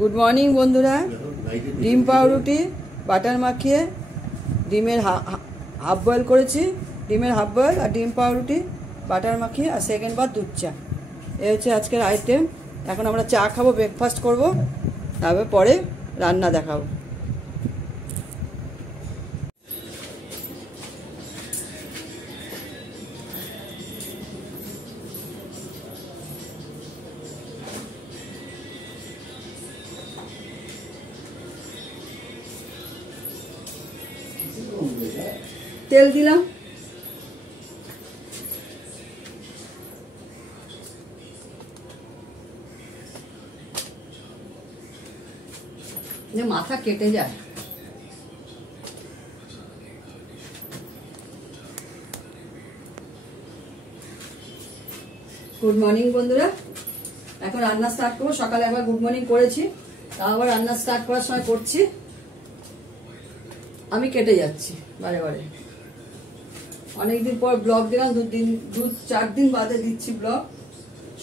Good morning বন্ধুরা। ডিম পাউরুটি বাটার মাখিয়ে ডিমের হাফ বয়েল করেছি। ডিমের হাফ বয়েল আর ডিম পাউরুটি বাটার মাখিয়ে আর সেকেন্ড বার দুধ চা, এই হচ্ছে আজকের আইটেম। এখন আমরা চা খাবো, ব্রেকফাস্ট করব, তারপরে পরে রান্না দেখাবো। তেল দিলাম, মাথা কেটে যায়। গুড মর্নিং বন্ধুরা, এখন রান্না স্টার্ট করবো। সকালে একবার গুড মর্নিং করেছি, তাও আবার রান্না স্টার্ট করার সময় করছি। আমি কেটে যাচ্ছি বারে বারে, অনেকদিন পর ব্লগ দিলাম, 4 দিন বাদে দিচ্ছি ব্লগ।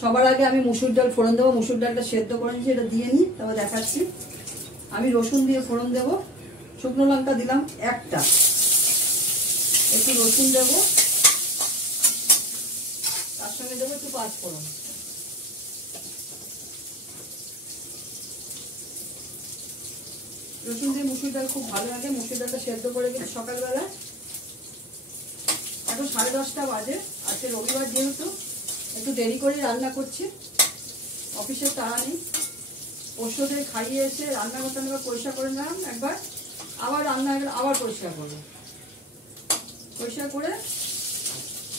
সবার আগে আমি মুসুর ডাল ফোড়ন দেবো। মুসুর ডালটা সেদ্ধ করে নিচ্ছি, এটা দিয়ে নিই, তারপর দেখাচ্ছি। আমি রসুন দিয়ে ফোড়ন দেবো। শুকনো লঙ্কা দিলাম একটা, একটু রসুন দেবো, তার সঙ্গে দেবো একটু পাঁচ ফোড়ন। রসুন দিয়ে মুসুর ডাল খুব ভালো লাগে। মুসুর ডালটা সেদ্ধ করে কিন্তু সকালবেলা। এখন 10:30 বাজে। আজকে রবিবার, যেহেতু একটু দেরি করে রান্না করছি, অফিসের তাড়া নেই। ওষুধে খাইয়ে এসে রান্না করতে পরিষ্কার করে নিলাম একবার, আবার রান্না আবার পরিষ্কার করবো। পরিষ্কার করে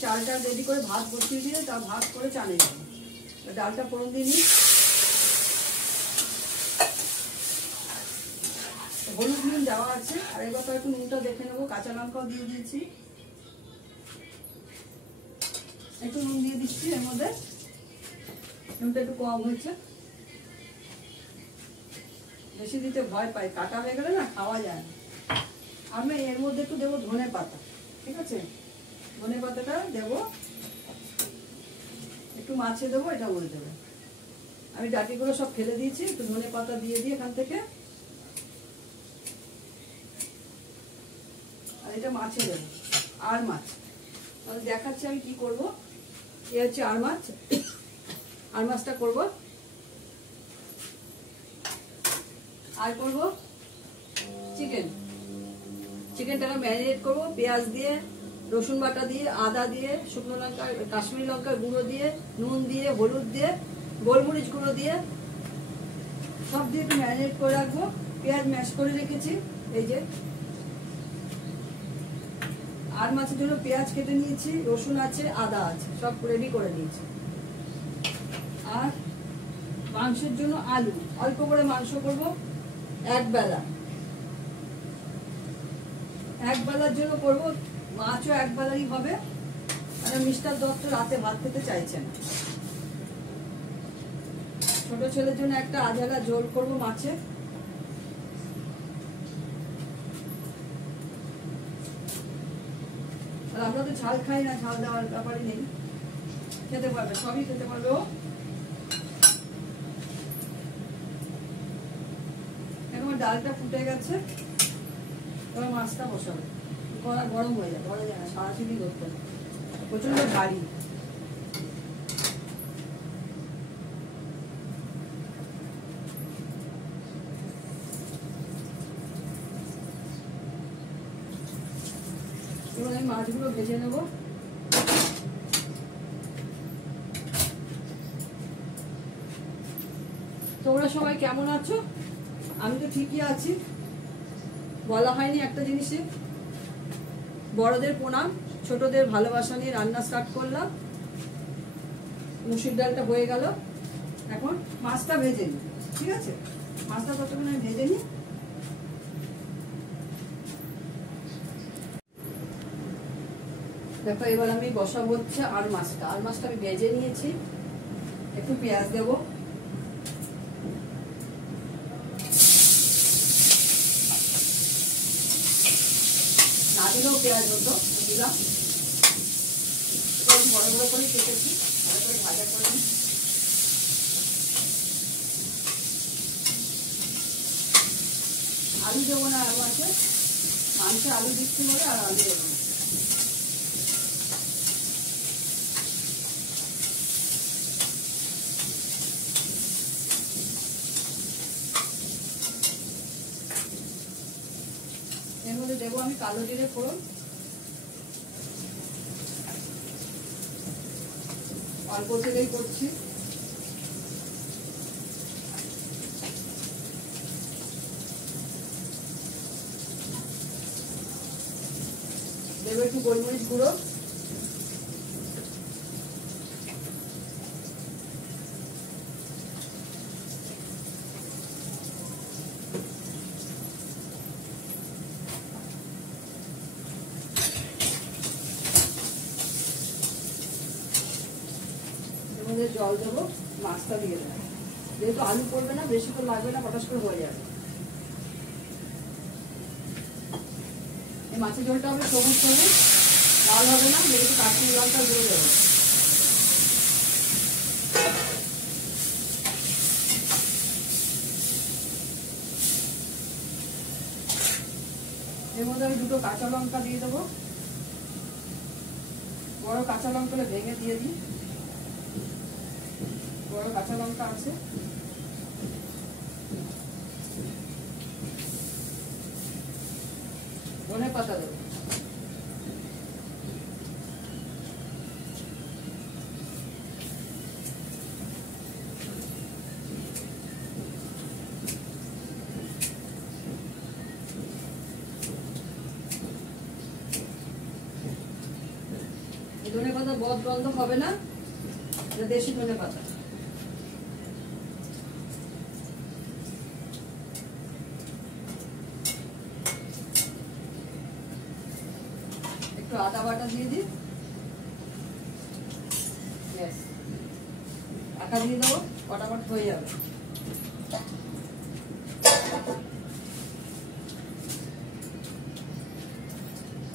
চালটা রেডি করে ভাত বসিয়ে দিয়ে তা ভাত করে চালিয়ে যাবো। ডালটা ফোড়ন দিয়ে নিই, হলুদ নুন দেওয়া আছে, আর এবার তো একটু নুনটা দেখে নেবো। কাঁচা লঙ্কাও দিয়ে দিয়েছি, একটু নুন দিয়ে দিচ্ছি। এর মধ্যে নুনটা একটু কম হয়েছে, বেশি দিতে ভয় পাই, কাটা হয়ে গেলে না খাওয়া যায় না। আমি এর মধ্যে একটু দেবো ধনে পাতা, ঠিক আছে? ধনে পাতাটা দেবো, একটু মাছে দেবো, এটা বলে দেবো। আমি ডাটিগুলো সব ফেলে দিয়েছি, একটু ধনে পাতা দিয়ে দিই এখান থেকে। আর এটা মাছে দেবো, আর মাছ। তাহলে দেখাচ্ছি আমি কি করবো। এ হচ্ছে আর মাছ, আর মাছটা করবো। আর করবো চিকেনটাকে ম্যারিনেট করবো পেঁয়াজ দিয়ে, রসুন বাটা দিয়ে, আদা দিয়ে, শুকনো লঙ্কা, কাশ্মীরি লঙ্কার গুঁড়ো দিয়ে, নুন দিয়ে, হলুদ দিয়ে, গোলমরিচ গুঁড়ো দিয়ে, সব দিয়ে একটু ম্যারিনেট করে রাখবো। পেঁয়াজ ম্যাশ করে রেখেছি, এই যে। আর মাছের জন্য পেঁয়াজ কেটে নিয়েছি, রসুন আছে, আদা আছে, সব রেডি করে নিয়েছি। আর মাংসের জন্য আলু, অল্প করে মাংস করবো, এক বেলার জন্য করবো। মাছও এক বেলারই হবে। আর মিস্টার দত্ত রাতে ভাত খেতে চাইছেন। ছোট ছেলের জন্য একটা আধেলা ঝোল করবো মাছের। আর আমরা তো ঝাল খাই না, ঝাল দেওয়ার ব্যাপারই নেই, খেতে পারবে, সবই খেতে পারবে ও। এখন ডালটা ফুটে গেছে, এবার মাছটা বসাবে। কড়া গরম হয়ে যায়, ধরা যায় না, সারাশিটি করতে হবে, প্রচন্ড ভারী। এবার আমি মাছগুলো ভেজে নেব। তোমরা সবাই কেমন আছো? আমি তো ঠিকই আছি। বলা হয়নি একটা জিনিসে, বড়দের প্রণাম, ছোটদের ভালোবাসা নিয়ে রান্না স্টার্ট করলাম। মুসুর ডালটা হয়ে গেল, এখন মাছটা ভেজে নিই, ঠিক আছে? মাছটা ততক্ষণ আমি ভেজে নিই। দেখো, এবার আমি বসাবো হচ্ছে আর মাছটা। আর মাছটা আমি ভেজে নিয়েছি, একটু পেঁয়াজ দেবো, না দিলেও পেঁয়াজ হতো, দিলাম। বড় বড় করে কেটেছি, ভালো করে ভাজা করে নিই। আলু দেবো না, আলু আছে মাংসে, আলু দিচ্ছি বলে আর আলু দেবো না। এর মধ্যে দেবো আমি কালো জিরে ফোড়ন, অল্প তেলেই করছি। দেবো একটু গোলমরিচ গুঁড়ো, জল দেবো, মাছটা দিয়ে দেবো। যেহেতু আলু পড়বে না, বেশি করে লাগবে না, হঠাৎ করে হয়ে যাবে। এই মাছের ঝোলটা হবে সবুজ সবুজ, লাল হবে না, যেহেতু কাশ্মীরি লালটা দিয়ে দেবো। এর মধ্যে আমি দুটো কাঁচা লঙ্কা দিয়ে দেবো, বড় কাঁচা লঙ্কা ভেঙে দিয়ে দিই, বড় কাঁচা লঙ্কা আছে। ধনে পাতা দেবো, ধনে পাতা বদ গন্ধ হবে না, দেশি ধনে পাতা। একটু আদা বাটা দিয়ে দিই, আটা দিয়ে দেবো, ফটাফট হয়ে যাবে।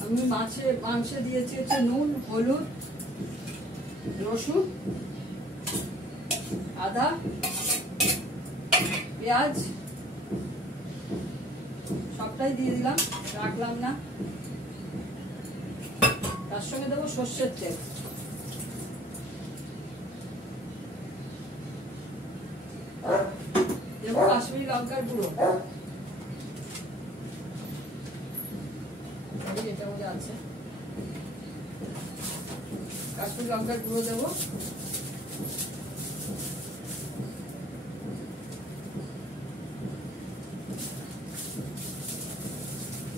আমি মাংসে দিয়েছি হচ্ছে নুন, হলুদ, রসুন, আদা, পেঁয়াজ, সবটাই দিয়ে দিলাম, রাখলাম না। তার সঙ্গে দেবো সর্ষের তেল, দেবো কাশ্মীরি লঙ্কার গুঁড়ো, এটা মধ্যে আছে কাশ্মীরি লঙ্কার গুঁড়ো দেবো।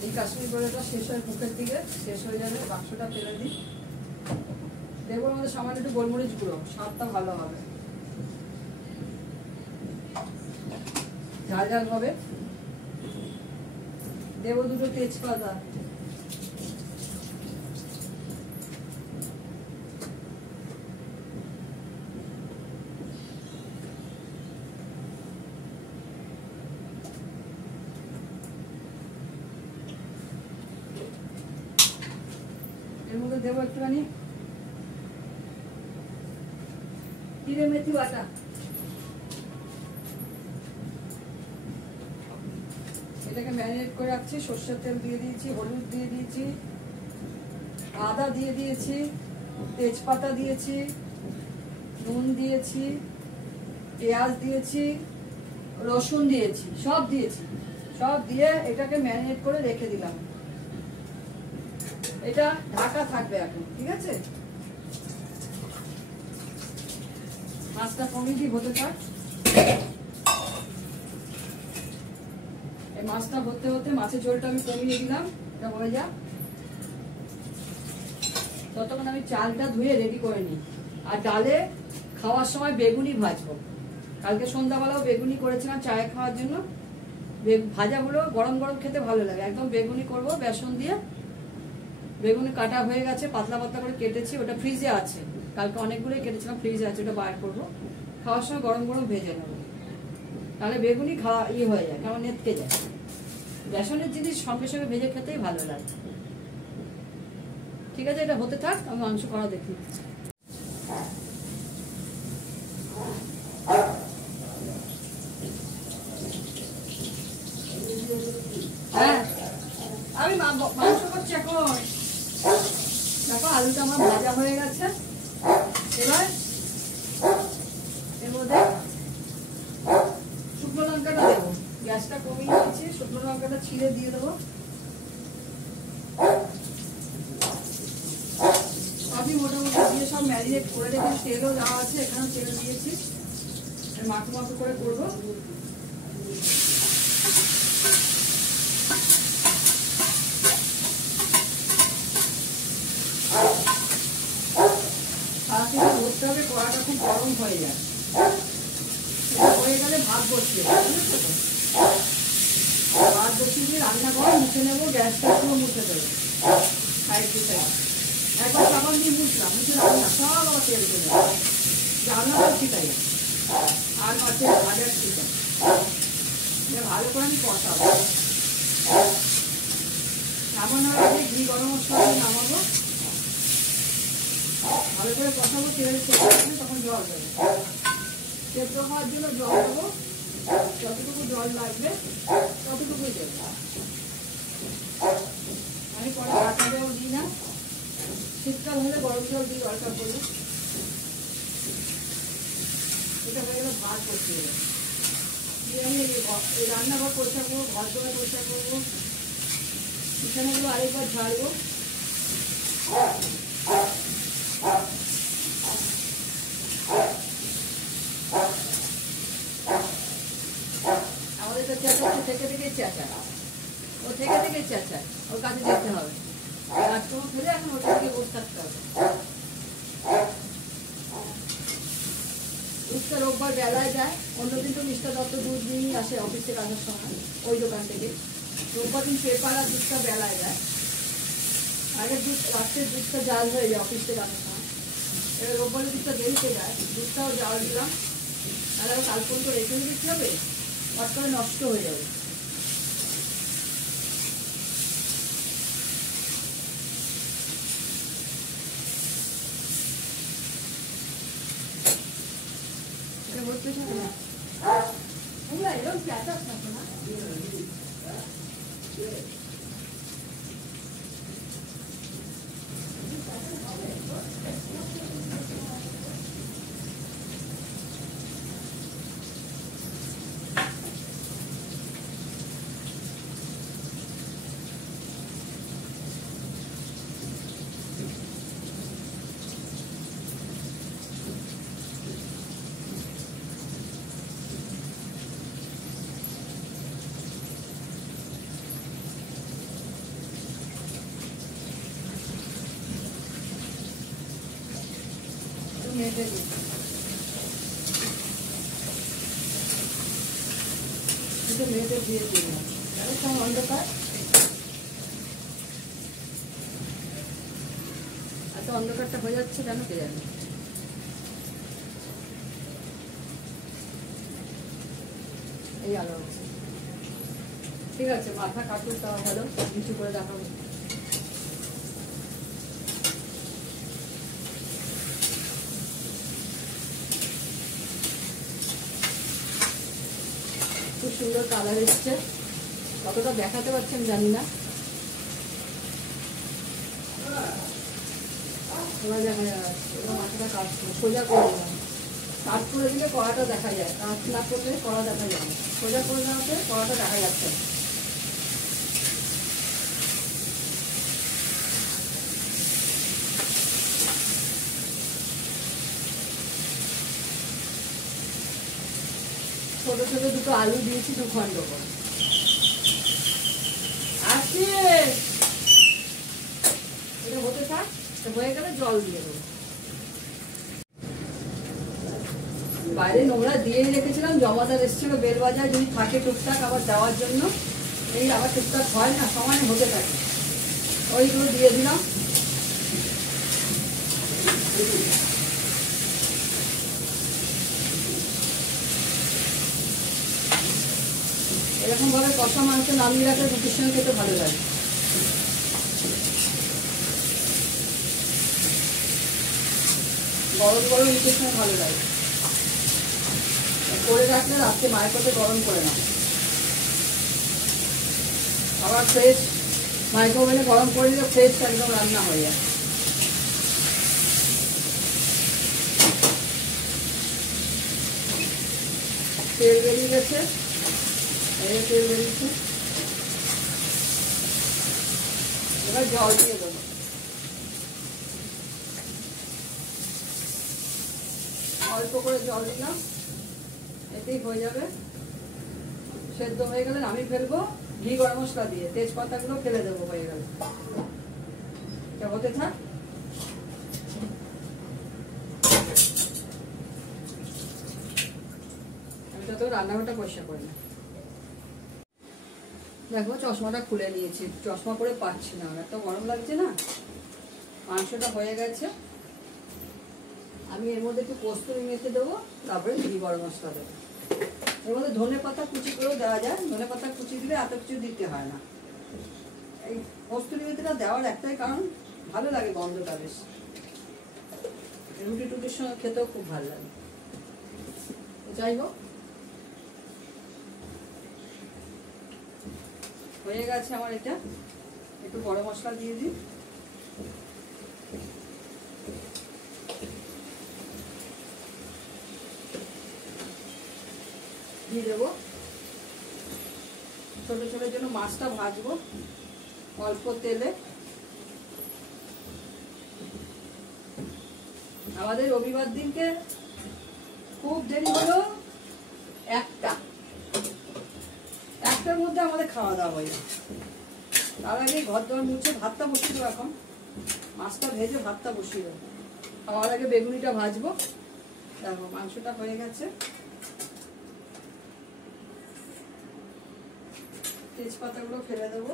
এই কাশ্মীরি গুঁড়োটা শেষ হয়, মুখের দিকে শেষ হয়ে যাবে, বাক্সটা ফেলে দিই। দেবো আমাদের সামান্য একটু গোলমরিচ গুঁড়ো, স্বাদটা ভালো হবে, ঝাল ঝাল হবে। দেবো দুটো তেজপাতা, এর মধ্যে দেবো একটুখানি জিরে মেথি বাটা, এটাকে ম্যারিনেট করে রাখছি। সর্ষের তেল দিয়ে দিয়েছি, হলুদ দিয়ে দিয়েছি, আদা দিয়ে দিয়েছি, তেজপাতা দিয়েছি, নুন দিয়েছি, পেঁয়াজ দিয়েছি, রসুন দিয়েছি, সব দিয়েছি। সব দিয়ে এটাকে ম্যারিনেট করে রেখে দিলাম। এটা ঢাকা থাকবে এখন, ঠিক আছে? মাছটা কমিয়ে হতে থাক। এই মাছটা হতে হতে মাছের ঝোলটা আমি কমিয়ে দিলাম, এটা হয়ে যাক। ততক্ষণ আমি চালটা ধুয়ে রেডি করে নিই। আর ডালে খাওয়ার সময় বেগুনি ভাজবো। কালকে সন্ধ্যাবেলাও বেগুনি করেছিলাম চায়ে খাওয়ার জন্য। ভাজাগুলো গরম গরম খেতে ভালো লাগে। একদম বেগুনি করব বেসন দিয়ে। বেগুনি কাটা হয়ে গেছে, পাতলা পাতলা করে কেটেছি, ওটা ফ্রিজে আছে। কালকে অনেকগুলোই কেটেছিলাম, ফ্রিজে আছে, ওটা বার করবো। খাওয়ার সময় গরম গরম ভেজে নেবো, তাহলে বেগুনি খাওয়া হয়ে যায়, কেমন নেতকে যায়। বেসনের জিনিস সঙ্গে সঙ্গে ভেজে খেতেই ভালো লাগে। ঠিক আছে, এটা হতে থাক, আমি মাংস করা দেখি। হ্যাঁ আমি মাংস করছি এখন। দেখো আলুটা আমার ভাজা হয়ে গেছে। এবার এর মধ্যে শুকনো লঙ্কাটা দেবো। গ্যাসটা কমিয়ে দিয়েছি, শুকনো লঙ্কাটা ছিঁড়ে দিয়ে দেবো। সবই মোটামুটি দিয়ে সব ম্যারিনেট করে রেখে তেলও দেওয়া আছে, এখানেও তেল দিয়েছি। মাখো মাখো করে করবো। ধরতে হবে, কড়াটা খুব গরম হয়ে যায়। হয়ে গেলে ভাত বসিয়ে বুঝেছো তো? ভাত বসিয়ে দিয়ে রান্না করে মুছে নেবো, গ্যাসটা পুরো মুছে দেবো সাইড টু সাইড। একবার সাবান দিয়ে মুছলাম, মুছে রান্না সব আবার তেল চলে যাবে। রান্নাটাও ঠিকাই আর মাছের ভাজার ঠিকাই। ভালো করে আমি কষাবো। নামানোর আগে ঘি গরম মশলা নামাবো, ভালো করে কষাবো। তেল ছেড়ে তখন জল দেবো, সেদ্ধ হওয়ার জন্য জল দেবো। যতটুকু জল লাগবে ততটুকুই দেবো। আমি পরে কাঁচাটাও দিই না, শীতকাল হলে গরম জল দিই দরকার পড়লে। এটা হয়ে গেলে ভাত বসিয়ে দেবো। দিয়ে আমি এই রান্নাঘর পরিষ্কার করবো, ঘর দোয়া পরিষ্কার করবো, বিছানাগুলো আরেকবার ঝাড়বো। আমাদের তো চেঁচা থেকে থেকে চেঁচা, ও থেকে থেকে চেঁচা, ওর কাছে যেতে হবে। কাজকর্ম ফেলে এখন ওটা থেকে বসে থাকতে হবে। দুধটা রোববার বেলায় যায়, অন্যদিন তো মিস্টার দত্ত দুধ নিয়েই আসে অফিস থেকে আসার সময় ওই দোকান থেকে। রোববার দিন পেপার আর দুধটা বেলায় যায়। আগের দুধ রাত্রের দুধটা জাল হয়ে যায় অফিস থেকে আসার সময়। এবার রোববারের দুধটা দেরিতে যায়, দুধটাও জাল দিলাম। তাহলে কাল পর্যন্ত রেখে দিলে কী হবে, হট করে নষ্ট হয়ে যাবে। বলতে হবে না এরকম প্যাটাস না না। মেয়েদের মেয়েদের দিয়ে দিলাম অন্ধকার। এত অন্ধকারটা হয়ে যাচ্ছে কেন কে জানে। এই আলো আছে, ঠিক আছে। মাথা কাটুক তাও ভালো, নিচু করে দেখাবো। খুব সুন্দর কালার এসছে, কতটা দেখাতে পারছেন জানি না। এবার দেখা যাচ্ছে মাথাটা কাজ সোজা করে দিলাম। কাজ করে দিলে কড়াটা দেখা যায়, কাজ না করলে কড়া দেখা যায় না। সোজা করে দেওয়াতে কড়াটা দেখা যাচ্ছে না। ছোট ছোট দুটো আলু দিয়েছি, 2 খণ্ড করে। আসছে এটা হতে থাক, হয়ে গেলে জল দিয়ে দেবো। বাইরে নোংরা দিয়েই রেখেছিলাম, জমাদার এসেছিল বেলবাজার, যদি থাকে টুকটাক আবার দেওয়ার জন্য। এই আবার টুকটাক হয় না, সমানে হতে থাকে, ওইগুলো দিয়ে দিলাম। এরকম ভাবে কষা মাংস নামিয়ে রাখলে রুটির সঙ্গে খেতে ভালো লাগে। গরম গরম রুটির সঙ্গে ভালো লাগে। করে রাখলে রাত্রে মায়ের কাছে গরম করে না। আবার ফ্রেশ মাইক্রোওভেনে গরম করে দিলে ফ্রেশ একদম রান্না হয়ে যায়। তেল বেরিয়ে গেছে, এই তেল বেরিয়েছে। এবার জল দিয়ে দেবো, অল্প করে জল দিলাম, এতেই হয়ে যাবে। সেদ্ধ হয়ে গেলে আমি ফেলবো ঘি গরম মশলা দিয়ে, তেজপাতাগুলো ফেলে দেবো হয়ে গেলে। হতে থাক। আমি তো রান্নাঘরটা পরিষ্কার করে না। দেখো চশমাটা খুলে নিয়েছি, চশমা করে পাচ্ছি না, এত গরম লাগছে না। মাংসটা হয়ে গেছে, আমি এর মধ্যে একটু কস্তুরি মেখে দেবো, তারপরে ঘি গরম মশলা দেবো। এর মধ্যে ধনে পাতা কুচি করেও দেওয়া যায়, ধনে পাতা কুচি দিলে এত কিছু দিতে হয় না। এই কস্তুরি মেথিটা দেওয়ার একটাই কারণ, ভালো লাগে গন্ধটা বেশ, রুটি টুটির সঙ্গে খেতেও খুব ভালো লাগে। যাই হোক, হয়ে গেছে আমার এটা। একটু গরম মশলা দিয়ে দিই, দিয়ে দেবো। ছোট ছোটের জন্য মাছটা ভাজবো অল্প তেলে। আমাদের রবিবার দিনকে খুব দেরি হলো, একটার মধ্যে আমাদের খাওয়া দাওয়া হয়ে যায়। তার আগে ঘর দোয়ার মুছে ভাতটা বসিয়ে দেবো, এখন মাছটা ভেজে ভাতটা বসিয়ে দেবো। খাওয়ার আগে বেগুনিটা ভাজবো। দেখো মাংসটা হয়ে গেছে, তেজপাতাগুলো ফেলে দেবো।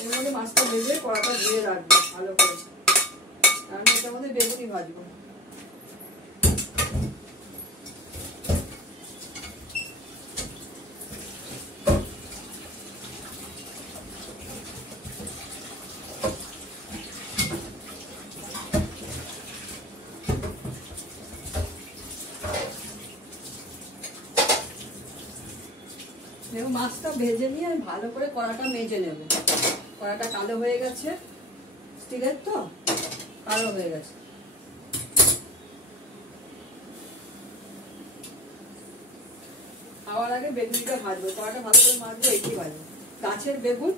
এর মধ্যে মাছটা ভেজে কড়াটা ধুয়ে রাখবো ভালো করে, কারণ এটার মধ্যে বেগুনি ভাজবো। দেখো মাছটা ভেজে নিয়ে আমি ভালো করে কড়াটা মেজে নেব। কড়াটা কালো হয়ে গেছে, স্টিলের তো কালো হয়ে গেছে। খাওয়ার আগে বেগুনটা ভাজবো, কড়াটা ভালো করে মাজবো, এটি ভাজবো। গাছের বেগুন,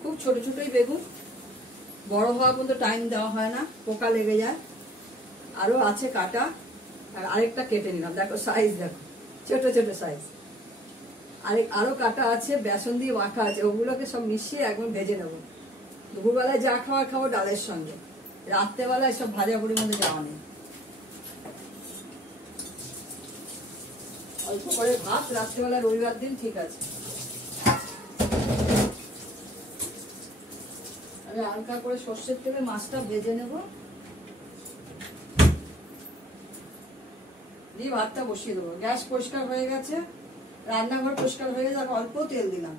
খুব ছোট ছোটই বেগুন, বড় হওয়া পর্যন্ত টাইম দেওয়া হয় না, পোকা লেগে যায়। আরো আছে কাটা, আর আরেকটা কেটে নিলাম, দেখো সাইজ দেখো, ছোট ছোট সাইজ। আরো কাটা আছে, বেসন দিয়ে মাখা আছে, ওগুলোকে সব মিশিয়ে একদম ভেজে নেবো। দুপুরবেলায় যা খাওয়ার খাবো ডালের সঙ্গে, রাত্রেবেলায় সব ভাজাভুড়ির মধ্যে যাওয়া নেই। অল্প করে ভাত রাত্রেবেলা, রবিবার দিন ঠিক আছে। আমি হালকা করে সর্ষের তেলে মাছটা ভেজে নেব, দিয়ে ভাতটা বসিয়ে দেবো। গ্যাস পরিষ্কার হয়ে গেছে, রান্নাঘর পরিষ্কার হয়ে গেছে, অল্প তেল দিলাম,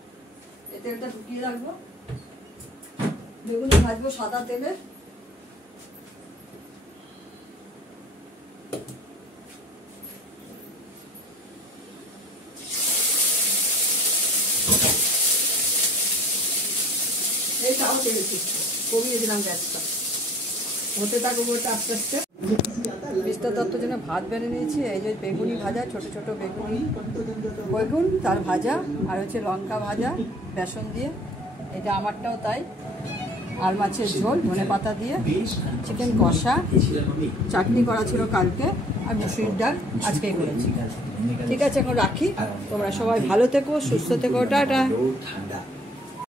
এই তেলটা ঢুকিয়ে রাখবো। বেগুনি ভাজবো সাদা তেলে। এইটাও তেল দিচ্ছি, কমিয়ে দিলাম গ্যাসটা, হতে থাকবো ওটা আস্তে আস্তে। বিস্তার তত্ত্বের জন্য ভাত বেড়ে নিয়েছি। এই যে বেগুনি ভাজা, ছোট ছোট বেগুন তার ভাজা, আর হচ্ছে লঙ্কা ভাজা বেসন দিয়ে, এটা আমারটাও তাই। আর মাছের ঝোল ধনে পাতা দিয়ে, চিকেন কষা, চাটনি করা ছিল কালকে, আর মুসুরির ডাল আজকেই করেছি। ঠিক আছে, এখন রাখি। তোমরা সবাই ভালো থেকো, সুস্থ থেকো, টাটা।